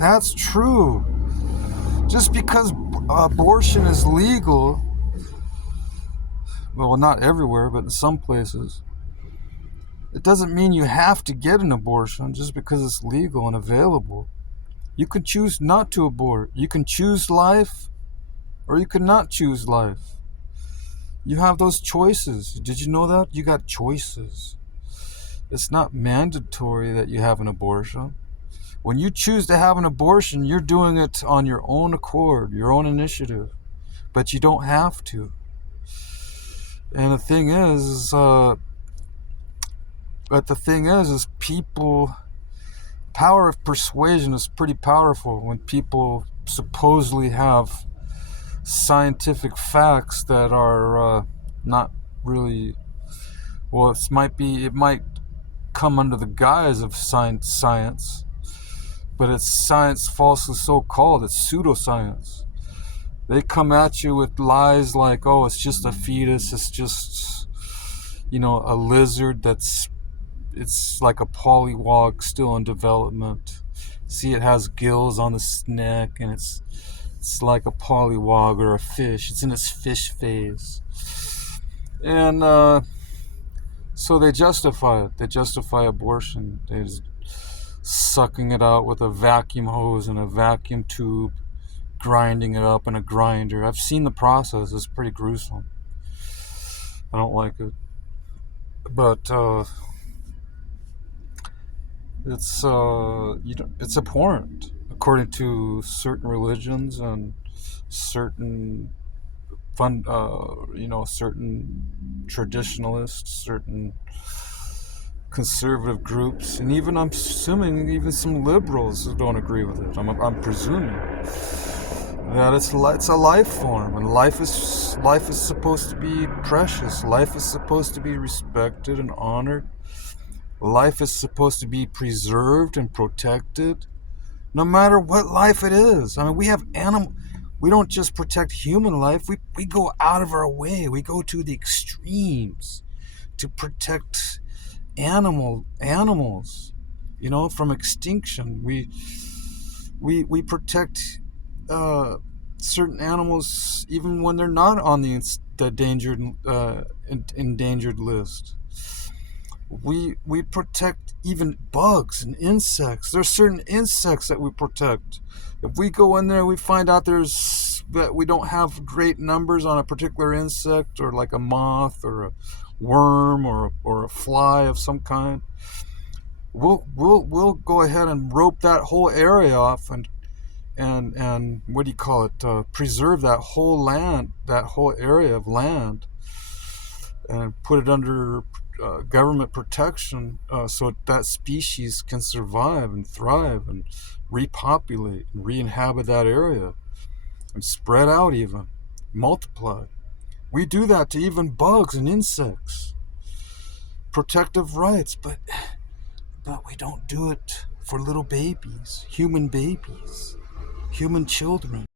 That's true. Just because abortion is legal, well, not everywhere, but in some places, it doesn't mean you have to get an abortion just because it's legal and available. You can choose not to abort. You can choose life, or you can not choose life. You have those choices. Did you know that? You got choices. It's not mandatory that you have an abortion. When you choose to have an abortion, you're doing it on your own accord, your own initiative. But you don't have to. And the thing is people, power of persuasion is pretty powerful when people supposedly have scientific facts that are not really, well, it might come under the guise of science, but it's science falsely so called. It's pseudoscience. They come at you with lies like, oh, it's just a fetus, it's just, a lizard it's like a pollywog still in development. See, it has gills on its neck, and it's like a pollywog or a fish. It's in its fish phase. And so they justify it. They justify abortion. They're just sucking it out with a vacuum hose and a vacuum tube, grinding it up in a grinder. I've seen the process. It's pretty gruesome. I don't like it. But it's abhorrent according to certain religions and certain certain traditionalists, certain conservative groups, and even, I'm assuming, even some liberals who don't agree with it. I'm presuming that it's a life form, and life is supposed to be precious. Life is supposed to be respected and honored. Life is supposed to be preserved and protected, no matter what life it is. I mean, we don't just protect human life. We go out of our way. We go to the extremes to protect animals, from extinction. We protect certain animals even when they're not on the endangered list. We protect even bugs and insects. There's certain insects that we protect. If we go in there, we find out that we don't have great numbers on a particular insect, or like a moth or a worm or a fly of some kind. We'll go ahead and rope that whole area off and what do you call it? Preserve that whole area of land, and put it under government protection, so that species can survive and thrive and repopulate and re-inhabit that area and spread out, even multiply. We do that to even bugs and insects. Protective rights, but we don't do it for little babies, human children.